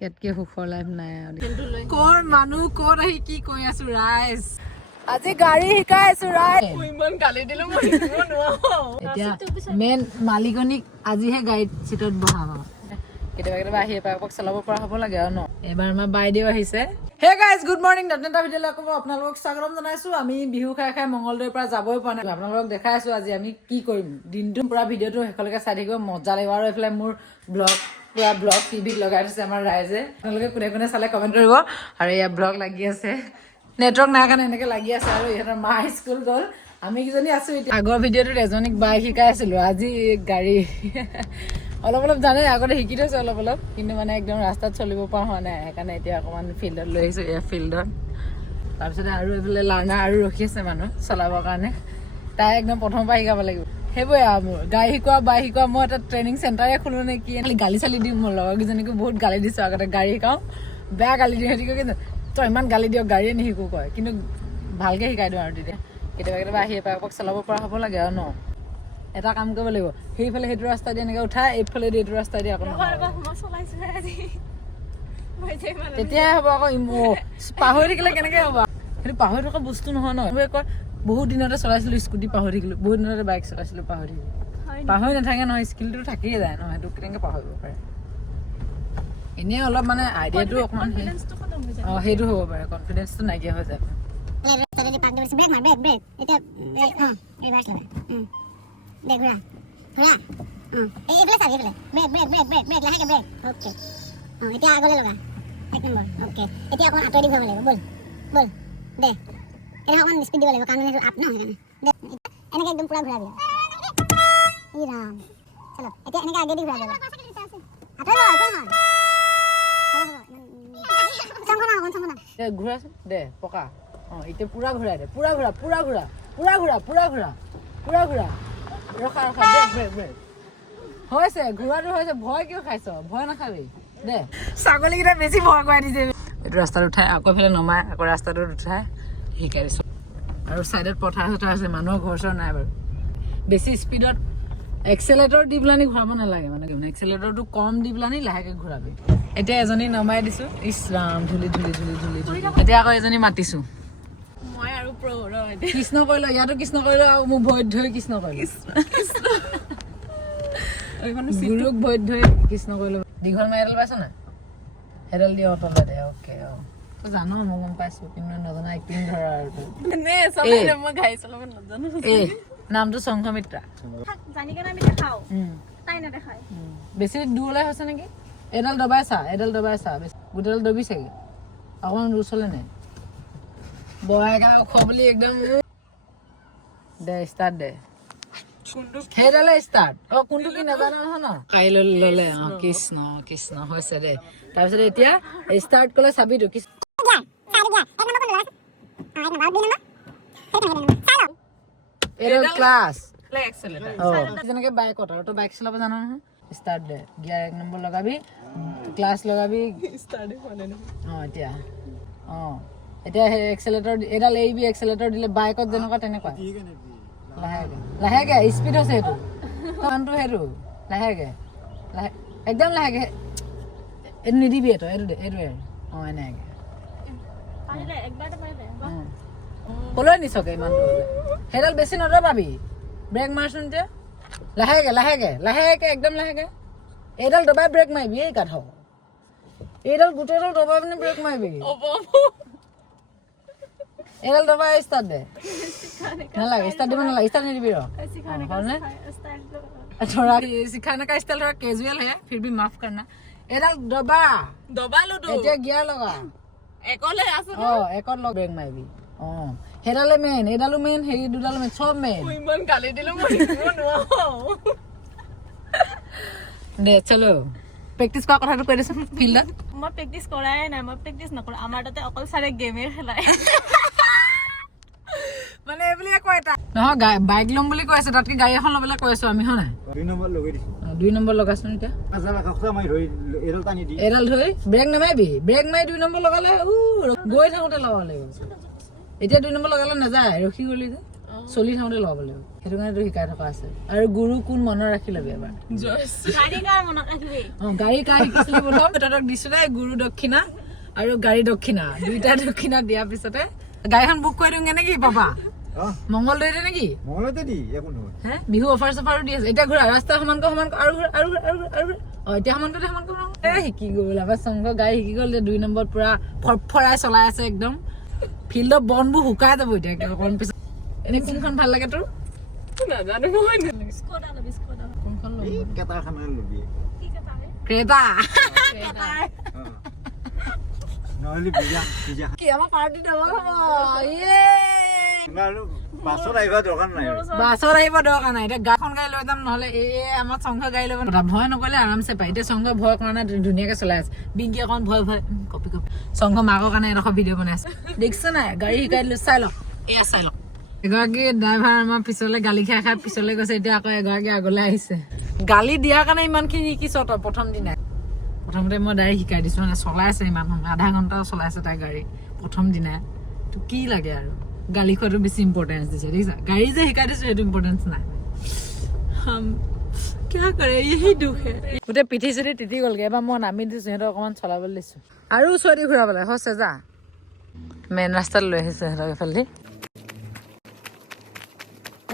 ইয়াতকে সুখৰ লাইফ নাই আৰু কোন মানুহ কোন আহি কি কৈ আছো ৰাইজ আজি গাড়ী শিকাই আছো ৰাইজ ইমান গালি দিলো মই শিকিব নোৱাৰো এতিয়া মেন মালিকনিক আজিহে গাড়ীত চিটত বহাম কেতিয়াবা কেতিয়াবা আহি এপাক চলাব পৰা হ'ব লাগে আৰু ন এবাৰ আমাৰ বাইদেউ আহিছে হে গাইজ গুড মৰ্নিং নতুন এটা ভিডিঅ'লৈ আকৌ আপোনালোকক স্বাগতম জনাইছো আমি বিহু খাই খাই মংগলদৈৰ পৰা যাবই পৰা নাই আপোনালোকক দেখাই আছো আজি আমি কি কৰিম দিনটো পুৰা ভিডিঅ'টো শেষলৈকে চাই থাকিব মজা লাগিব আৰু এইফালে মোৰ ব্লগ টিভিত লগাই থৈছে আমাৰ ৰাইজে আপোনালোকে কোনে কোনে চালে কমেণ্ট কৰিব আৰু এয়া ব্লগ লাগি আছে নেটৱৰ্ক নাই কাৰণে এনেকে লাগি আছে আৰু ইহঁতৰ মা স্কুল গ'ল আমি কিজনী আছো এতিয়া আগৰ ভিডিঅ'টোত এজনীক বাইক শিকাই আছিলো আজি গাড়ী অলপ অলপ জানে আগতে শিকি থৈছো অলপ অলপ কিন্তু মানে একদম ৰাস্তাত চলিব পৰা হোৱা নাই সেইকাৰণে এতিয়া অকণমান ফিল্ডত লৈ আহিছো এয়া ফিল্ডত তাৰপিছতে আৰু এইফালে লাৰ্ণাৰ আৰু ৰখি আছে মানুহ চলাবৰ কাৰণে তাই একদম প্ৰথমৰ পৰা শিকাব লাগিব সেইবোৰে আৰু মোৰ গাড়ী শিকোৱা বাইক শিকোৱা মই এটা ট্ৰেইনিং চেণ্টাৰে খোলো নেকি গালি চালি দিম মোৰ লগৰকেইজনীকো বহুত গালি দিছোঁ আগতে গাড়ী শিকাওঁ বেয়া গালি দিওঁ সিহঁতি কিন্তু তই ইমান গালি দিয়ক গাড়ীয়ে নিশিকো কয় কিন্তু ভালকৈ শিকাই দিওঁ আৰু তেতিয়া কেতিয়াবা কেতিয়াবা আহি এপাক চলাব পৰা হ'ব লাগে আৰু ন এটা কাম কৰিব লাগিব সেইফালে সেইটো ৰাস্তা দি এনেকৈ উঠাই এইফালে দি এইটো ৰাস্তা দি আকৌ তেতিয়াহে হ'ব আকৌ পাহৰি থাকিলে কেনেকৈ হ'ব সেইটো পাহৰি থকা বস্তু নহয় ন সেইবোৰে কয় বহুত দিনতে চলাইছিলোঁ স্কুটি পাহৰি থাকিলোঁ বহুত দিনতে বাইক চলাইছিলোঁ পাহৰি থাকিলোঁ পাহৰি নাথাকে নহয় স্কিলটো থাকিয়ে যায় ন সেইটো কেনেকৈ পাহৰিব পাৰে এনেই অলপ মানে আইডিয়াটো অকণমান অঁ সেইটো হ'ব পাৰে কনফিডেন্সটো নাইকিয়া হৈ যায় এতিয়া আগলৈ লগা 1 নম্বৰ ওকে এতিয়া অকণ আঁতৰি দিব লাগিব বল বল দে এটা অকণ স্পীড দিব লাগিব কাৰণ এইটো আপ ন সেইকাৰণে এনেকৈ একদম পুৰা ঘূৰাবি ই ৰাম চলো এতিয়া এনেকৈ আগে দি ঘূৰাবি আঁতৰি লোৱা একো নহয় ঘূৰাচোন দে পকা অঁ এতিয়া পুৰা ঘূৰাই দে পুৰা ঘূৰা পুৰা ঘূৰা পুৰা ঘূৰা পুৰা ঘূৰা পুৰা ঘূৰা ৰখা ৰখা ব্ৰেক ব্ৰেক ব্ৰেক হৈছে ঘূৰাটো হৈছে ভয় কিয় খাইছ ভয় নাখাবি দে ছাগলীকেইটা বেছি ভয় কৰাই দিছে এইটো ৰাস্তাত উঠাই আকৌ এইফালে নমাই আকৌ ৰাস্তাটোত উঠাই শিকাই দিছোঁ আৰু ছাইডত পথাৰ চথাৰ আছে মানুহৰ ঘৰ চৰ নাই বাৰু বেছি স্পীডত এক্সেলেটৰ দি পেলানি ঘূৰাব নালাগে মানে এক্সেলেটৰটো কম দি পেলানি লাহেকৈ ঘূৰাবি এতিয়া এজনী নমাই দিছোঁ ইছ ৰাম ধূলি ধূলি ধূলি ধূলি ধূলি এতিয়া আকৌ এজনী মাতিছোঁ মই আৰু কৃষ্ণ কৰিলোঁ ইয়াতো কৃষ্ণ কৰিলোঁ আৰু মোৰ ভৰিত ধৰি কৃষ্ণ কৰিলোঁ গুৰুক ভৰিত ধৰি কৃষ্ণ কৰিলোঁ দীঘল মাৰি এডাল পাইছ নাই সেইডাল দি অটলে দে অ'কে অঁ তই জানো মই গম পাইছোঁ কিন্তু নজনা এক্টিং ধৰা আৰু এই নামটো সংঘমিত্ৰা বেছি দূৰলৈ হৈছে নেকি এডাল দবাই চা গোটেইডাল দবি চাগে অকণমান দূৰ চলে নাই বহাই কাৰণে ওখ বুলি একদম দে ষ্টাৰ্ট দে সেইডালে ষ্টাৰ্ট অঁ কোনটো কি নাজানো নহয় ন কাইলৈ ল'লে অঁ কৃষ্ণ কৃষ্ণ হৈছে দে তাৰপিছত এতিয়া ষ্টাৰ্ট কৰিলে চাবিটো কৃষ্ণ এইডাল ক্লাছ যেনেকৈ বাইকত আৰু তই বাইক চলাব জানো নহয় ষ্টাৰ্ট দে গিয়াৰ 1 নম্বৰ লগাবি ক্লাছ লগাবি অঁ এতিয়া অঁ এতিয়া সেই এক্সেলেটৰ এডাল এৰিবি এক্সেলেটৰ দিলে বাইকত যেনেকুৱা তেনেকুৱা লাহেকৈ লাহেকৈ স্পীড হৈছে সেইটো কামটো সেইটো লাহেকৈ একদম লাহেকৈ এইটো নিদিবি এইটো এইটো দে এইটোৱে অঁ এনেকৈ ক'লৈ নিছকে ইমান দূৰলৈ সেইডাল বেছি নদবাবি ব্ৰেক মাৰচোন এতিয়া লাহেকৈ লাহেকৈ লাহেকৈ একদম লাহেকৈ এইডাল দবাই ব্ৰেক মাৰিবি এই কাঠ এইডাল গোটেইডাল দবাই পিনে ব্ৰেক মাৰিবি এইডাল দবাই ষ্টাৰ্ট দে নালাগে ষ্টাৰ্ট দিব নালাগে ষ্টাৰ্ট নিদিবি ৰণে थोड़ा सिखाने का स्टाइल थोड़ा कैजुअल है फिर भी माफ करना एडा दबा लो तो এতিয়া গিয়াৰ লগা একলে আছে ন একত লগ ব্ৰেক মাৰিবি হেডালে মেইন এডালো মেইন হেৰি দুডালো মেইন সব মেইন ইমান গালি দিলো মই নোৱাৰো দে চলো প্ৰেক্টিস কৰা কথাটো কৈ দিছ ফিল্ডত মই প্ৰেক্টিস কৰাই নাই মই প্ৰেক্টিস নকৰো আমাৰ তাতে অকল সাৰে গেমে খেলাই মানে এবলি কয় এটা নহয় বাইক লম বুলি কৈ আছে তাতকে গাড়ী এখন লবলৈ কৈ আছো আমি হয় নাই 2 নম্বৰ লগাই দিছো 2 নম্বৰ লগাছন এতিয়া আজালা কাখা মাৰি ধৰি এডাল টানি দি এডাল ধৰি ব্ৰেক নামাৰিবি ব্ৰেক মাৰি 2 নম্বৰ লগালে গৈ থাকোতে লগাব লাগিব এতিয়া 2 নম্বৰ লগালে নাযায় ৰখি গলি যে চলি থাকোঁতে ল'ব লাগিব সেইটো কাৰণে তোৰ শিকাই থকা আছে আৰু গুৰু কোন মনত ৰাখি ল'বি এবাৰ গাড়ী কাৰ মনত ৰাখিবি গাড়ী কাৰ শিকিছিলি প্ৰথম তহঁতক দিছো দে গুৰু দক্ষিণা আৰু গাড়ী দক্ষিণা দুইটা দক্ষিণা দিয়াৰ পিছতে গাড়ীখন বুক কৰি দিওঁগে নেকি পাপা মংগলদৈতে নেকি মংগলতে দি একো নহয় হে বিহু অফাৰ চফাৰো দি আছে এতিয়া ঘূৰা ৰাস্তা সমান কৰ আৰু ঘূৰা আৰু এতিয়া সমান শিকি গ'ল আমাৰ সংঘ গাড়ী শিকি গ'ল 2 নম্বৰত পুৰা ফৰফৰাই চলাই আছে একদম ফিল্ডৰ বনবোৰ শুকাই যাব এতিয়া অকণ পিছত এনে কোনখন ভাল লাগে তোৰ নাজানো মই কোনখন এই কেটা খানা লবি ক্ৰেতা নহলে বিজা কি আমাৰ পাৰ্টি ডবল হ'ব ইয়ে বাছত আহিব দৰকাৰ নাই বাছত আহিব দৰকাৰ নাই এতিয়া গাড়ীখন গাড়ী লৈ যাম নহলে আমাৰ সংঘ গাড়ী লৈ ভয় নকৰিলে আৰামছে পাই এতিয়া সংঘ ভয় কৰা নাই ধুনীয়াকে চলাই আছে বিংকি অকণ ভয় কপি সংঘ মাকৰ কাৰণে এডোখৰ ভিডিঅ' বনাই আছে দেখিছে নাই গাড়ী শিকাই দিলো চাই লওক এয়া চাই লওক এগৰাকী ড্ৰাইভাৰ আমাৰ পিছলৈ গালি খাই খাই পিছলৈ গৈছে এতিয়া আকৌ এগৰাকী আগলৈ আহিছে গালি দিয়াৰ কাৰণে ইমানখিনি শিকিছ তই প্ৰথম দিনাই প্ৰথমতে মই ডাইৰেক্ট শিকাই দিছো মানে চলাই আছে ইমান সময় আধা ঘণ্টা চলাই আছে তাই গাড়ী প্ৰথম দিনাই তো কি লাগে আৰু গালি খোৱাটো বেছি ইম্পৰ্টেঞ্চ দিছে দেখিছা গাড়ী যে শিকাই দিছো সেইটো ইম্পৰ্টেঞ্চ নাই কিয় কৰে এই দুখ গোটেই পিঠি চিঠি তিতি গ'লগে এবাৰ মই নামি দিছো সিহঁতক অকণমান চলাবলৈ দিছো আৰু ওচৰতে ঘূৰাবলৈ হৈছে যা মেইন ৰাস্তাত লৈ আহিছে সিহঁতক এইফালে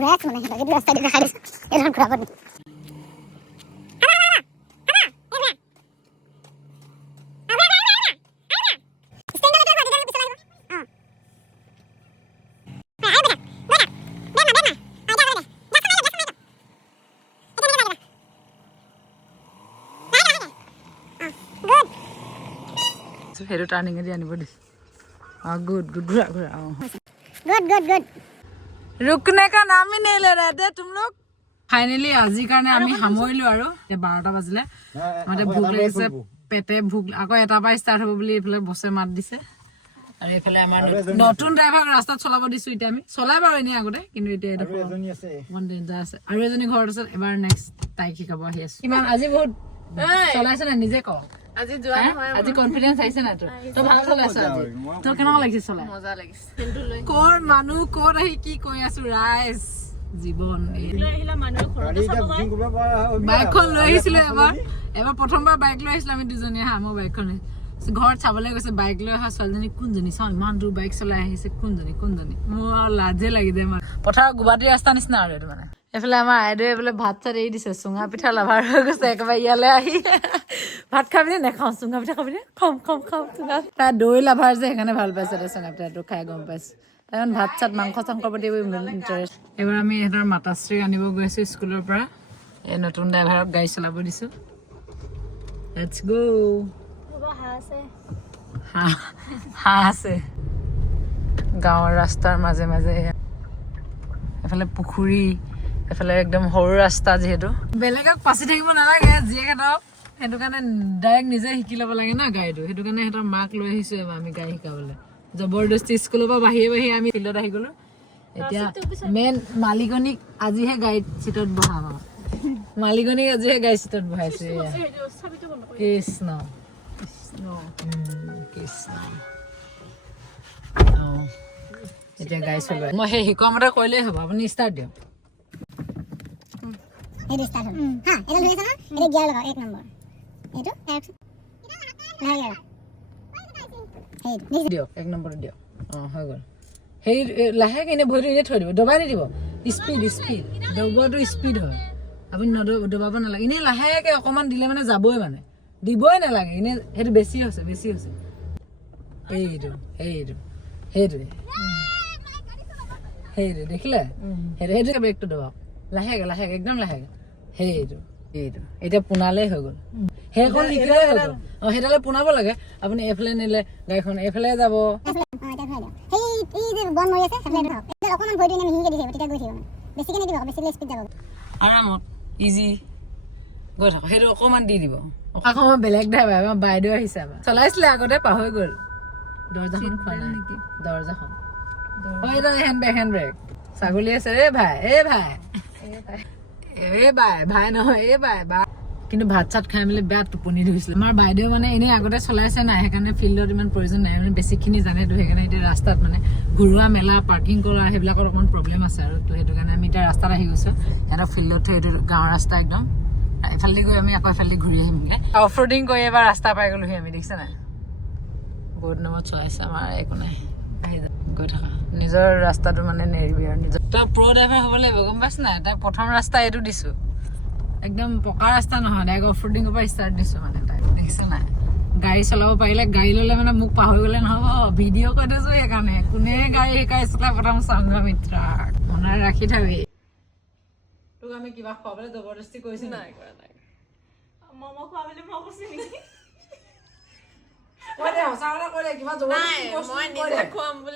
ৰাস্তা দি দেখাই দিছো এইখন ঘূৰাব নি সেইটো টাৰ্ণিঙেদি আনিব দিছে গুড ঘূৰা ঘূৰা গুড रुकने का नाम ही नहीं ले रहे थे तुम लोग फाइनली আজিৰ কাৰণে আমি সামৰিলো আৰু 12টা বাজিলে মানে ভোক লাগিছে পেটে ভোক আকৌ এটা পৰা ষ্টাৰ্ট হ'ব বুলি এইফালে বছে মাত দিছে আৰু এইফালে আমাৰ নতুন ড্ৰাইভাৰ ৰাস্তাত চলাব দিছো এতিয়া আমি চলাই বাৰু এনে আগতে কিন্তু এতিয়া এটা এজনী আছে ওৱান ডেঞ্জাৰ আছে আৰু এজনী ঘৰত আছে এবাৰ নেক্সট তাইক শিকাব আহি আছে কিমান আজি বহুত চলাইছে না নিজে কওঁ আজি যোৱা নহয় আজি কনফিডেন্স আহিছে না তোৰ তই ভাল চলাইছ আজি তোৰ কেনেকুৱা লাগিছে চলাই মজা লাগিছে কোন মানুহ কোন আহি কি কৈ আছো ৰাইজ জীৱন বাইকখন লৈ আহিছিলে এবাৰ প্ৰথমবাৰ বাইক লৈ আহিছিলো আমি দুজনীয়ে হা মোৰ বাইকখনে ঘৰত চাবলৈ গৈছে বাইক লৈ অহা ছোৱালীজনী কোনজনী চাওঁ ইমান দূৰ বাইক চলাই আহিছে কোনজনী মোৰ লাজে লাগি যায় মানে পথাৰৰ গুৱাহাটী ৰাস্তা নিচিনা আৰু এইটো মানে এইফালে আমাৰ আইদেউ এইফালে ভাত চাত এৰি দিছে চুঙা পিঠা লাভাৰ হৈ গৈছে একেবাৰে ইয়ালৈ আহি ভাত খাবিনে নেখাওঁ চুঙা পিঠা খাবিনে খাম চুঙা তাই দৈ লাভাৰ যে সেইকাৰণে ভাল পাইছে তাই চুঙা পিঠাটো খাই গম পাইছে তাই ভাত চাত মাংস চাংসৰ প্ৰতি ইণ্টাৰেষ্ট এইবাৰ আমি ইহঁতৰ মাতাশ্ৰীক আনিব গৈ আছো স্কুলৰ পৰা এই নতুন ড্ৰাইভাৰক গাড়ী চলাব দিছো লেটছ গো হাঁহ আছে গাঁৱৰ ৰাস্তাৰ মাজে মাজে এফালে পুখুৰী এফালে একদম সৰু ৰাস্তা যিহেতু বেলেগক পাচি থাকিব নালাগে যিহেতু সেইটো কাৰণে ডাইৰেক্ট নিজে শিকি ল'ব লাগে না গাড়ীটো সেইটো কাৰণে সিহঁতৰ মাক লৈ আহিছো এবাৰ আমি গাড়ী শিকাবলৈ জবৰদস্তি স্কুলৰ পৰা বাহিৰে আমি ফিল্ডত আহি গ'লো এতিয়া মেইন মালিকনীক আজিহে গাড়ীত চিটত বহাম মালিকনীক আজিহে গাড়ী চিটত বহাইছো কৃষ্ণ এতিয়া গাড়ী চলোৱা মই সেই শিকোৱা মতে কৰিলেই হ'ব আপুনি ষ্টাৰ্ট দিয়ক এইটো ষ্টাৰ্ট হ'ল হা এটা লৈ আছে না এটা গিয়াৰ লগাও 1 নম্বৰ এইটো দিয়ক 1 নম্বৰ দিয়ক হৈ গ'ল সেই লাহেকে এনে ভৰিটো এনে থৈ দিব দবাই নিদিব স্পীড দবাটো স্পীড হয় আপুনি দবাব নালাগে এনেই লাহেকে অকণমান দিলে মানে যাবই মানে দিবই নালাগে এনেই সেইটো বেছি হৈছে সেইটোৱে দেখিলে সেইটো ব্ৰেকটো দবাওক লাহেকে একদম লাহেকে সেইটো এতিয়া পোনালেই হৈ গ'ল সেইখন লিখিলেই হৈ গ'ল সেইডালে পোনাব লাগে আপুনি এইফালে নিলে গাড়ীখন এইফালে যাব আৰামত ইজি গৈ থাকক সেইটো অকণমান দি দিব আকৌ মই বেলেগ ড্ৰাইভাৰ আমাৰ বাইদেউ আহিছে আমাৰ চলাইছিলে আগতে পাহৰি গ'ল দৰ্জাখন খোৱা নাই নেকি দৰ্জাখন হেণ্ড ব্ৰেক ছাগলী আছে ভাই ভাই নহয় বাই কিন্তু ভাত চাত খাই মেলি বেয়া টোপনি ধৰিছিলে আমাৰ বাইদেউ মানে এনেই আগতে চলাইছে নাই সেইকাৰণে ফিল্ডত ইমান প্ৰয়োজন নাই মানে বেছিকখিনি জানেতো সেইকাৰণে এতিয়া ৰাস্তাত মানে ঘূৰোৱা মেলা পাৰ্কিং কৰা সেইবিলাকত অকণমান প্ৰব্লেম আছে আৰু তো সেইটো কাৰণে আমি এতিয়া ৰাস্তাত আহি গৈছোঁ সিহঁতক ফিল্ডত থৈ এইটো গাঁৱৰ ৰাস্তা একদম এফালেদি গৈ আমি আকৌ এফালেদি ঘূৰি আহিমগৈ অফ ৰোডিং কৰি এবাৰ ৰাস্তা পাই গ'লোহি আমি দেখিছে নাই বহুত নম্বৰত চোৱাইছে আমাৰ একো নাই আহি গৈ থকা নিজৰ ৰাস্তাটো মানে নেৰিবি আৰু নিজৰ তই প্ৰ' ড্ৰাইভাৰ হ'ব লাগিব গম পাইছ নাই তাক প্ৰথম ৰাস্তা এইটো দিছোঁ একদম পকা ৰাস্তা নহয় ডাইৰেক্ট অফ ৰোডিঙৰ পৰা ষ্টাৰ্ট দিছোঁ মানে তাক দেখিছে নাই গাড়ী চলাব পাৰিলে গাড়ী ল'লে মানে মোক পাহৰি গ'লে নহ'ব ভিডিঅ' কৰি দিছোঁ সেইকাৰণে কোনে গাড়ী শিকাইছিলে প্ৰথম সংঘমিত্ৰা মনত ৰাখি থাকি তোক আমি কিবা খুৱাবলৈ জবৰদস্তি কৰিছোঁ নাই কৰা নাই মম' খোৱাবলৈ মই কৈছোঁ নেকি সঁচা কথা কৈ দে কিবা জবৰদস্তি মই নিজে খুৱাম বুলি